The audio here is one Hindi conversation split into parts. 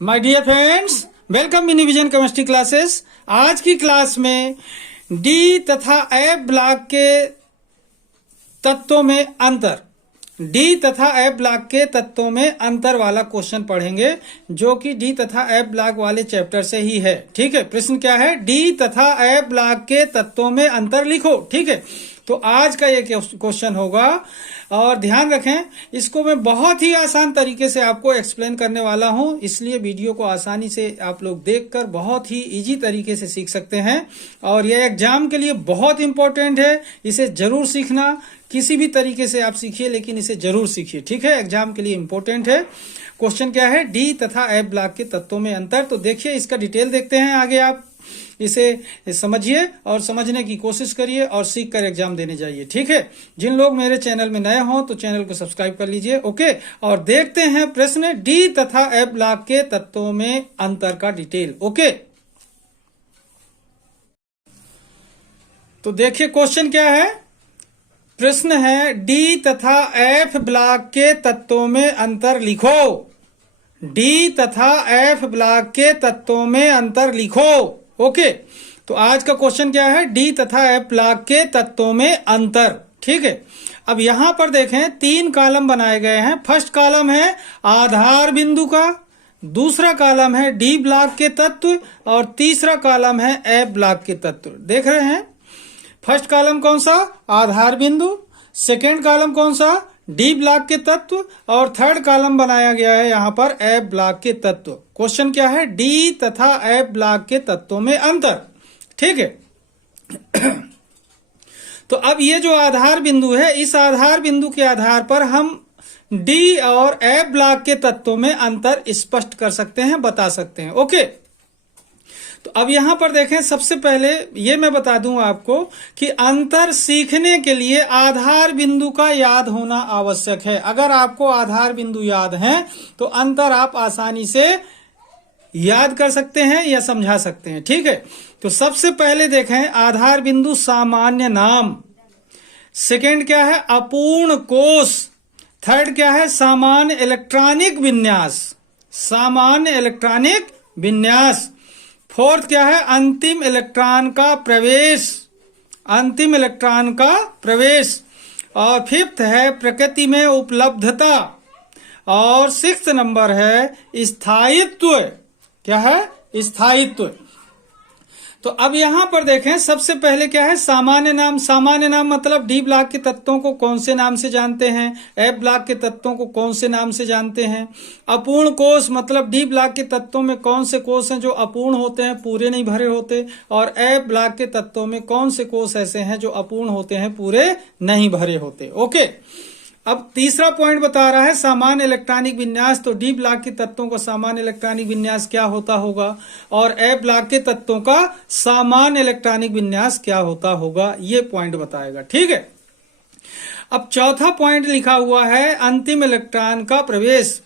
My dear friends, welcome in Vision chemistry classes. आज की क्लास में डी तथा एफ ब्लॉक के तत्वों में अंतर, डी तथा एफ ब्लॉक के तत्वों में अंतर वाला क्वेश्चन पढ़ेंगे, जो कि डी तथा एफ ब्लॉक वाले चैप्टर से ही है। ठीक है, प्रश्न क्या है? डी तथा एफ ब्लॉक के तत्वों में अंतर लिखो। ठीक है, तो आज का ये क्वेश्चन होगा और ध्यान रखें, इसको मैं बहुत ही आसान तरीके से आपको एक्सप्लेन करने वाला हूं, इसलिए वीडियो को आसानी से आप लोग देखकर बहुत ही इजी तरीके से सीख सकते हैं। और ये एग्जाम के लिए बहुत इंपॉर्टेंट है, इसे जरूर सीखना। किसी भी तरीके से आप सीखिए, लेकिन इसे जरूर सीखिए। ठीक है, एग्जाम के लिए इंपॉर्टेंट है। क्वेश्चन क्या है? डी तथा एफ ब्लॉक के तत्वों में अंतर। तो देखिए, इसका डिटेल देखते हैं। आगे आप इसे समझिए और समझने की कोशिश करिए और सीख कर एग्जाम देने जाइए। ठीक है, जिन लोग मेरे चैनल में नए हों तो चैनल को सब्सक्राइब कर लीजिए। ओके, और देखते हैं प्रश्न डी तथा एफ ब्लॉक के तत्वों में अंतर का डिटेल। ओके, तो देखिए क्वेश्चन क्या है। प्रश्न है डी तथा एफ ब्लॉक के तत्वों में अंतर लिखो। डी तथा एफ ब्लॉक के तत्वों में अंतर लिखो। ओके, तो आज का क्वेश्चन क्या है? डी तथा एफ ब्लॉक के तत्वों में अंतर। ठीक है, अब यहां पर देखें, 3 कॉलम बनाए गए हैं। फर्स्ट कॉलम है आधार बिंदु का, दूसरा कॉलम है डी ब्लॉक के तत्व और तीसरा कॉलम है एफ ब्लॉक के तत्व। देख रहे हैं, फर्स्ट कॉलम कौन सा? आधार बिंदु। सेकेंड कॉलम कौन सा? डी ब्लॉक के तत्व। और थर्ड कॉलम बनाया गया है यहां पर एफ ब्लॉक के तत्व। क्वेश्चन क्या है? डी तथा एफ ब्लॉक के तत्वों में अंतर। ठीक है, तो अब ये जो आधार बिंदु है, इस आधार बिंदु के आधार पर हम डी और एफ ब्लॉक के तत्वों में अंतर स्पष्ट कर सकते हैं, बता सकते हैं। ओके, तो अब यहां पर देखें, सबसे पहले ये मैं बता दूं आपको कि अंतर सीखने के लिए आधार बिंदु का याद होना आवश्यक है। अगर आपको आधार बिंदु याद है तो अंतर आप आसानी से याद कर सकते हैं या समझा सकते हैं। ठीक है, तो सबसे पहले देखें, आधार बिंदु सामान्य नाम। सेकंड क्या है? अपूर्ण कोष। थर्ड क्या है? सामान्य इलेक्ट्रॉनिक विन्यास। सामान्य इलेक्ट्रॉनिक विन्यास। फोर्थ क्या है? अंतिम इलेक्ट्रॉन का प्रवेश। अंतिम इलेक्ट्रॉन का प्रवेश। और फिफ्थ है प्रकृति में उपलब्धता। और सिक्स्थ नंबर है स्थायित्व। क्या है? स्थायित्व। तो अब यहां पर देखें, सबसे पहले क्या है? सामान्य नाम। सामान्य नाम मतलब डी ब्लॉक के तत्वों को कौन से नाम से जानते हैं, एफ ब्लॉक के तत्वों को कौन से नाम से जानते हैं। अपूर्ण कोष मतलब डी ब्लॉक के तत्वों में कौन से कोष हैं जो अपूर्ण होते हैं, पूरे नहीं भरे होते। और एफ ब्लॉक के तत्वों में कौन से कोष ऐसे हैं जो अपूर्ण होते हैं, पूरे नहीं भरे होते। ओके, अब तीसरा पॉइंट बता रहा है सामान्य इलेक्ट्रॉनिक विन्यास। तो डी ब्लॉक के तत्वों का सामान्य इलेक्ट्रॉनिक विन्यास क्या होता होगा और एफ ब्लॉक के तत्वों का सामान्य इलेक्ट्रॉनिक विन्यास क्या होता होगा, ये पॉइंट बताएगा। ठीक है, अब चौथा पॉइंट लिखा हुआ है अंतिम इलेक्ट्रॉन का प्रवेश।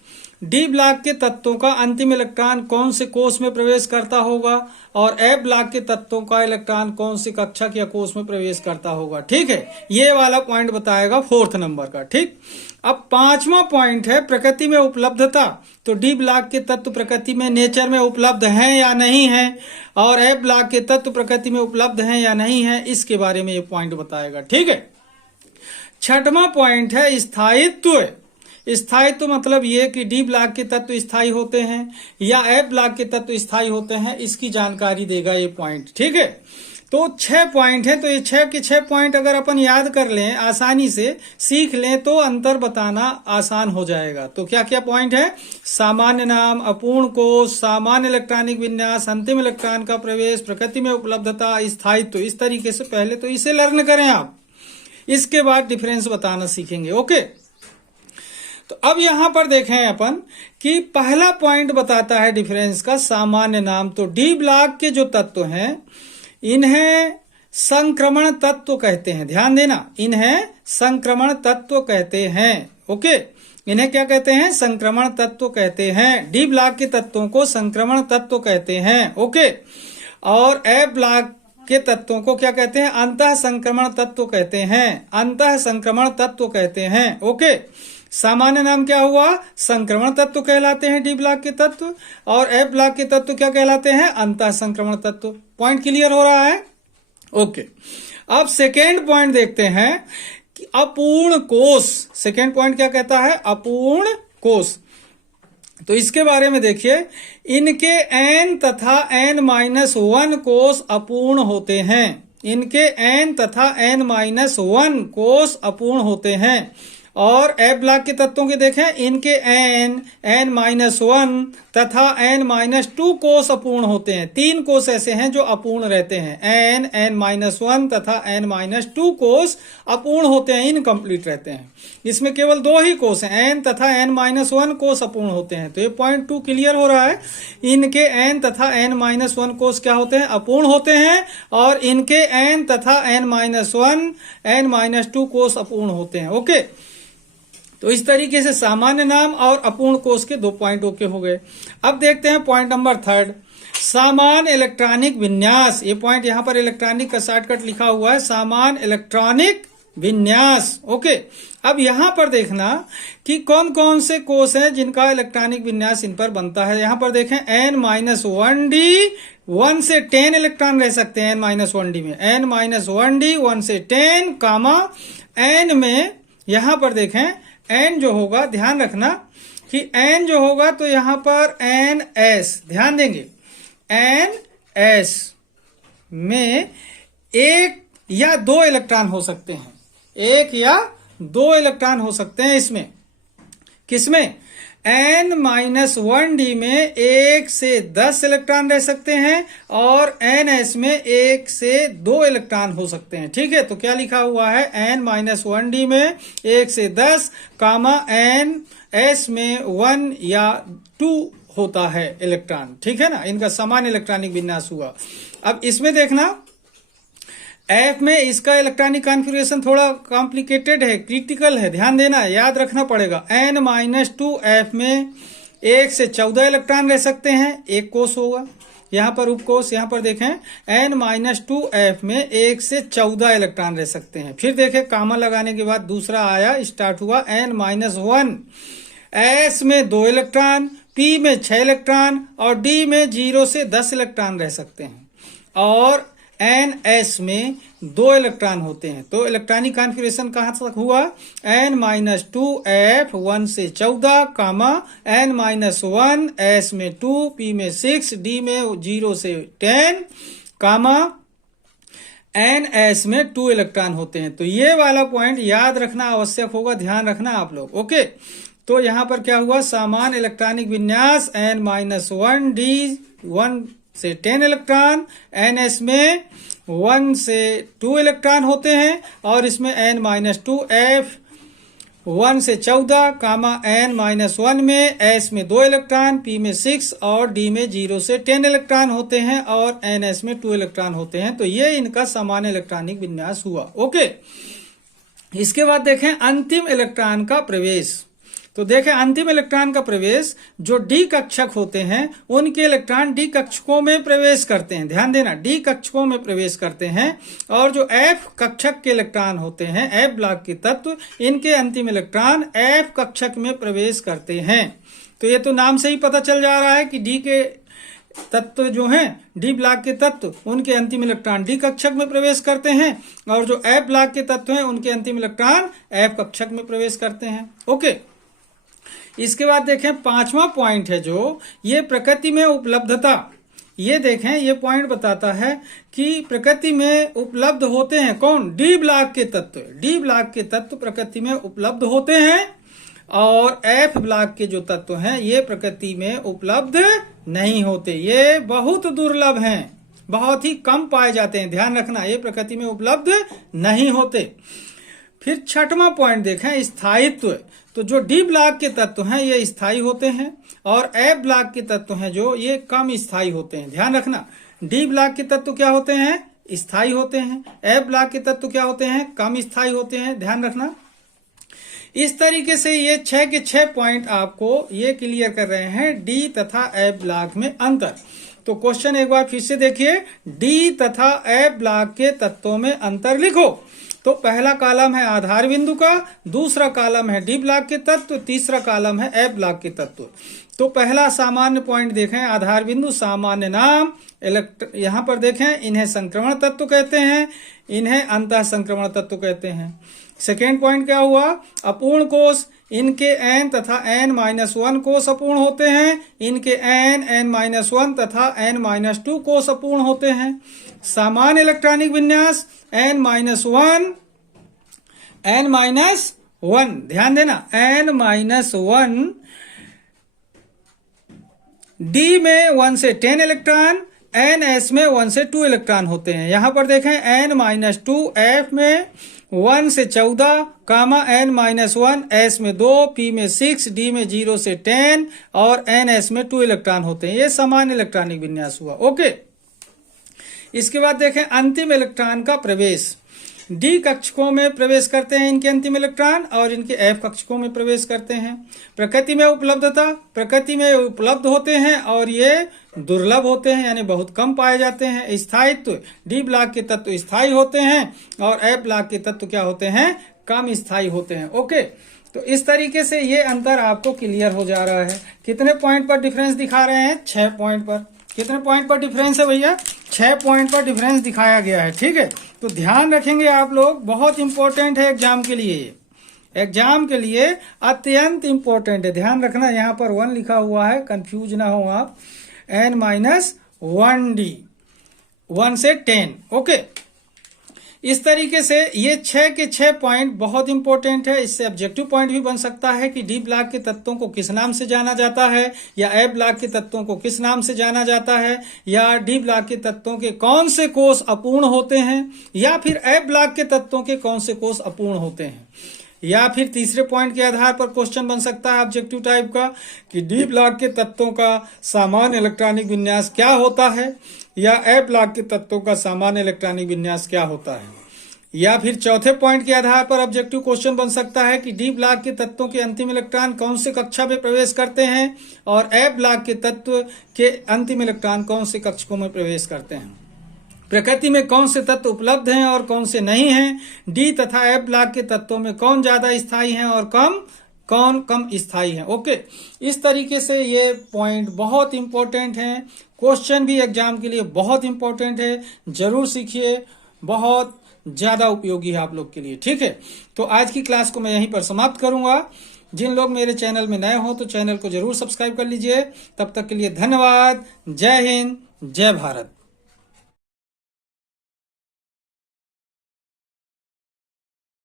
डी ब्लॉक के तत्वों का अंतिम इलेक्ट्रॉन कौन से कोष में प्रवेश करता होगा और एफ ब्लॉक के तत्वों का इलेक्ट्रॉन कौन से कक्षक या कोष में प्रवेश करता होगा। ठीक है, ये वाला पॉइंट बताएगा फोर्थ नंबर का। ठीक, अब पांचवा पॉइंट है प्रकृति में उपलब्धता। तो डी ब्लॉक के तत्व प्रकृति में, नेचर में उपलब्ध हैं या नहीं है, और एफ ब्लॉक के तत्व प्रकृति में उपलब्ध हैं या नहीं है, इसके बारे में ये पॉइंट बताएगा। ठीक है, छठवां पॉइंट है स्थायित्व। स्थायित्व मतलब ये कि डी ब्लॉक के तत्व स्थायी होते हैं या एफ ब्लॉक के तत्व स्थायी होते हैं, इसकी जानकारी देगा ये पॉइंट। ठीक है, तो 6 पॉइंट है। तो ये 6 के 6 पॉइंट अगर अपन याद कर लें, आसानी से सीख लें, तो अंतर बताना आसान हो जाएगा। तो क्या क्या पॉइंट है? सामान्य नाम, अपूर्ण कोष, सामान्य इलेक्ट्रॉनिक विन्यास, अंतिम इलेक्ट्रॉन का प्रवेश, प्रकृति में उपलब्धता, स्थायित्व। इस तरीके से पहले तो इसे लर्न करें आप, इसके बाद डिफरेंस बताना सीखेंगे। ओके, तो अब यहां पर देखें अपन कि पहला पॉइंट बताता है डिफरेंस का सामान्य नाम। तो डी ब्लॉक के जो तत्व हैं, इन्हें संक्रमण तत्व कहते हैं। ध्यान देना, इन्हें संक्रमण तत्व कहते हैं। ओके, इन्हें क्या कहते हैं? संक्रमण तत्व कहते हैं। डी ब्लॉक के तत्वों को संक्रमण तत्व कहते हैं। ओके, और एफ ब्लॉक के तत्वों को क्या कहते हैं? अंतः संक्रमण तत्व कहते हैं। अंतः संक्रमण तत्व कहते हैं। ओके, सामान्य नाम क्या हुआ? संक्रमण तत्व कहलाते हैं डी ब्लॉक के तत्व, और एफ ब्लॉक के तत्व क्या कहलाते हैं? अंतः संक्रमण तत्व। पॉइंट क्लियर हो रहा है? ओके, अब सेकेंड पॉइंट देखते हैं कि अपूर्ण कोष। सेकेंड पॉइंट क्या कहता है? अपूर्ण कोष। तो इसके बारे में देखिए, इनके n तथा n-1 कोष अपूर्ण होते हैं। इनके n तथा n-1 कोष अपूर्ण होते हैं। और एफ ब्लॉक के तत्वों के देखें, इनके n-1 तथा n-2 कोष अपूर्ण होते हैं। 3 कोष ऐसे हैं जो अपूर्ण रहते हैं। n-1 तथा n-2 कोष अपूर्ण होते हैं, इनकम्प्लीट रहते हैं। इसमें केवल 2 ही कोष हैं, n तथा n-1 कोष अपूर्ण होते हैं। तो ये पॉइंट 2 क्लियर हो रहा है। इनके n तथा n-1 कोष क्या होते हैं? अपूर्ण होते हैं। और इनके n तथा n-2 कोष अपूर्ण होते हैं। ओके, तो इस तरीके से सामान्य नाम और अपूर्ण कोष के 2 पॉइंट ओके हो गए। अब देखते हैं पॉइंट नंबर 3, सामान्य इलेक्ट्रॉनिक विन्यास। ये पॉइंट यहाँ पर इलेक्ट्रॉनिक का शॉर्टकट लिखा हुआ है, सामान्य इलेक्ट्रॉनिक विन्यास। ओके, अब यहाँ पर देखना कि कौन कौन से कोष हैं जिनका इलेक्ट्रॉनिक विन्यास इन पर बनता है। यहाँ पर देखें, n-1d 1 से 10 इलेक्ट्रॉन रह सकते हैं n-1d में। n-1d 1 से 10 कामा n में, यहाँ पर देखें n जो होगा, ध्यान रखना कि n जो होगा तो यहां पर ns, ध्यान देंगे, ns में 1 या 2 इलेक्ट्रॉन हो सकते हैं। 1 या 2 इलेक्ट्रॉन हो सकते हैं इसमें। किसमें? n-1d में 1 से 10 इलेक्ट्रॉन रह सकते हैं, और ns में 1 से 2 इलेक्ट्रॉन हो सकते हैं। ठीक है, तो क्या लिखा हुआ है? n-1d में 1 से 10 कामा ns में 1 या 2 होता है इलेक्ट्रॉन। ठीक है ना, इनका समान इलेक्ट्रॉनिक विन्यास हुआ। अब इसमें देखना, एफ में इसका इलेक्ट्रॉनिक कॉन्फ़िगरेशन थोड़ा कॉम्प्लिकेटेड है, क्रिटिकल है, ध्यान देना, याद रखना पड़ेगा। n-2 एफ में 1 से 14 इलेक्ट्रॉन रह सकते हैं, 1 कोष होगा। यहाँ पर उपकोष, यहाँ पर देखें, n-2 एफ में 1 से 14 इलेक्ट्रॉन रह सकते हैं। फिर देखें, कामा लगाने के बाद दूसरा आया, स्टार्ट हुआ n-1 एस में 2 इलेक्ट्रॉन, पी में 6 इलेक्ट्रॉन, और डी में 0 से 10 इलेक्ट्रॉन रह सकते हैं, और ns में 2 इलेक्ट्रॉन होते हैं। तो इलेक्ट्रॉनिक कॉन्फ़िगरेशन कहां तक हुआ? n-2 f 1 से 14 कामा n-1 s में 2, p में 6, d में 0 से 10 कामा ns में 2 इलेक्ट्रॉन होते हैं। तो ये वाला पॉइंट याद रखना आवश्यक होगा, ध्यान रखना आप लोग। ओके, तो यहां पर क्या हुआ? सामान्य इलेक्ट्रॉनिक विन्यास n-1d 1 से 10 इलेक्ट्रॉन, ns में 1 से 2 इलेक्ट्रॉन होते हैं, और इसमें n-2 f 1 से 14 कामा n-1 में s में 2 इलेक्ट्रॉन, p में 6 और d में 0 से 10 इलेक्ट्रॉन होते हैं, और ns में 2 इलेक्ट्रॉन होते हैं। तो ये इनका सामान्य इलेक्ट्रॉनिक विन्यास हुआ। ओके, इसके बाद देखें अंतिम इलेक्ट्रॉन का प्रवेश। तो देखें, अंतिम इलेक्ट्रॉन का प्रवेश, जो डी कक्षक होते हैं उनके इलेक्ट्रॉन डी कक्षकों में प्रवेश करते हैं। ध्यान देना, डी कक्षकों में प्रवेश करते हैं, और जो एफ कक्षक के इलेक्ट्रॉन होते हैं, एफ ब्लॉक के तत्व, इनके अंतिम इलेक्ट्रॉन एफ कक्षक में प्रवेश करते हैं। तो ये तो नाम से ही पता चल जा रहा है कि डी के तत्व जो हैं, डी ब्लॉक के तत्व, उनके अंतिम इलेक्ट्रॉन डी कक्षक में प्रवेश करते हैं, और जो एफ ब्लॉक के तत्व हैं उनके अंतिम इलेक्ट्रॉन एफ कक्षक में प्रवेश करते हैं। ओके, इसके बाद देखें, 5वां पॉइंट है जो ये प्रकृति में उपलब्धता। ये देखें, ये पॉइंट बताता है कि प्रकृति में उपलब्ध होते हैं कौन? डी ब्लॉक के तत्व। डी ब्लॉक के तत्व प्रकृति में उपलब्ध होते हैं, और एफ ब्लॉक के जो तत्व हैं ये प्रकृति में उपलब्ध नहीं होते। ये बहुत दुर्लभ हैं, बहुत ही कम पाए जाते हैं। ध्यान रखना, ये प्रकृति में उपलब्ध नहीं होते। फिर 6वां पॉइंट देखें, स्थायित्व। तो जो डी ब्लॉक के तत्व हैं ये स्थायी होते हैं, और एफ ब्लॉक के तत्व हैं जो ये कम स्थायी होते हैं। ध्यान रखना, डी ब्लॉक के तत्व क्या होते हैं? स्थायी होते हैं। एफ ब्लॉक के तत्व क्या होते हैं? कम स्थायी होते हैं। ध्यान रखना। इस तरीके से ये 6 के 6 पॉइंट आपको ये क्लियर कर रहे हैं डी तथा एफ ब्लॉक में अंतर। तो क्वेश्चन एक बार फिर से देखिए, डी तथा एफ ब्लॉक के तत्वों में अंतर लिखो। तो पहला कॉलम है आधार बिंदु का, दूसरा कॉलम है डी ब्लॉक के तत्व, तीसरा कॉलम है एफ ब्लॉक के तत्व। तो पहला सामान्य पॉइंट देखें, आधार बिंदु सामान्य नाम, यहाँ पर देखें इन्हें संक्रमण तत्व कहते हैं, इन्हें अंतः संक्रमण तत्व कहते हैं। सेकेंड पॉइंट क्या हुआ, अपूर्ण कोष, इनके n तथा n-1 कोष अपूर्ण होते हैं, इनके n-1 तथा n-2 कोष अपूर्ण होते हैं। सामान्य इलेक्ट्रॉनिक विन्यास n-1, ध्यान देना, n-1 डी में 1 से 10 इलेक्ट्रॉन, ns में 1 से 2 इलेक्ट्रॉन होते हैं। यहां पर देखें n-2 f में 1 से 14, कामा n-1 s में 2, p में 6, d में 0 से 10 और ns में 2 इलेक्ट्रॉन होते हैं। ये सामान्य इलेक्ट्रॉनिक विन्यास हुआ। ओके, इसके बाद देखें अंतिम इलेक्ट्रॉन का प्रवेश। डी कक्षकों में प्रवेश करते हैं इनके अंतिम इलेक्ट्रॉन और इनके एफ कक्षकों में प्रवेश करते हैं। प्रकृति में उपलब्धता, प्रकृति में उपलब्ध होते हैं और ये दुर्लभ होते हैं, यानी बहुत कम पाए जाते हैं। स्थायित्व, डी ब्लॉक के तत्व स्थायी होते हैं और एफ ब्लॉक के तत्व क्या होते हैं, कम स्थायी होते हैं। ओके, तो इस तरीके से ये अंतर आपको क्लियर हो जा रहा है। कितने पॉइंट पर डिफरेंस दिखा रहे हैं, 6 पॉइंट पर। कितने पॉइंट पर डिफरेंस है भैया, 6 पॉइंट पर डिफरेंस दिखाया गया है। ठीक है, तो ध्यान रखेंगे आप लोग, बहुत इंपॉर्टेंट है एग्जाम के लिए, एग्जाम के लिए अत्यंत इंपॉर्टेंट है। ध्यान रखना, यहाँ पर 1 लिखा हुआ है, कंफ्यूज ना हो आप, n-1d, 1 से 10। ओके, इस तरीके से ये 6 के 6 पॉइंट बहुत इंपॉर्टेंट है। इससे ऑब्जेक्टिव पॉइंट भी बन सकता है कि डी ब्लॉक के तत्वों को किस नाम से जाना जाता है, या एफ ब्लॉक के तत्वों को किस नाम से जाना जाता है, या डी ब्लॉक के तत्वों के कौन से कोष अपूर्ण होते हैं, या फिर एफ ब्लॉक के तत्वों के कौन से कोष अपूर्ण होते हैं। या फिर तीसरे पॉइंट के आधार पर क्वेश्चन बन सकता है ऑब्जेक्टिव टाइप का कि डी ब्लॉक के तत्वों का सामान्य इलेक्ट्रॉनिक विन्यास क्या होता है, या एफ ब्लॉक के तत्वों का सामान्य इलेक्ट्रॉनिक विन्यास क्या होता है। या फिर चौथे पॉइंट के आधार पर ऑब्जेक्टिव क्वेश्चन बन सकता है कि डी ब्लॉक के तत्वों के अंतिम इलेक्ट्रॉन कौन से कक्षा में प्रवेश करते हैं और एफ ब्लॉक के तत्व के अंतिम इलेक्ट्रॉन कौन से कक्षकों में प्रवेश करते हैं। प्रकृति में कौन से तत्व उपलब्ध हैं और कौन से नहीं हैं। डी तथा एफ ब्लॉक के तत्वों में कौन ज्यादा स्थायी हैं और कौन कम स्थायी हैं। ओके, इस तरीके से ये पॉइंट बहुत इंपॉर्टेंट हैं। क्वेश्चन भी एग्जाम के लिए बहुत इंपॉर्टेंट है, जरूर सीखिए, बहुत ज्यादा उपयोगी है आप लोग के लिए। ठीक है, तो आज की क्लास को मैं यहीं पर समाप्त करूंगा। जिन लोग मेरे चैनल में नए हो तो चैनल को जरूर सब्सक्राइब कर लीजिए। तब तक के लिए धन्यवाद। जय हिंद, जय भारत।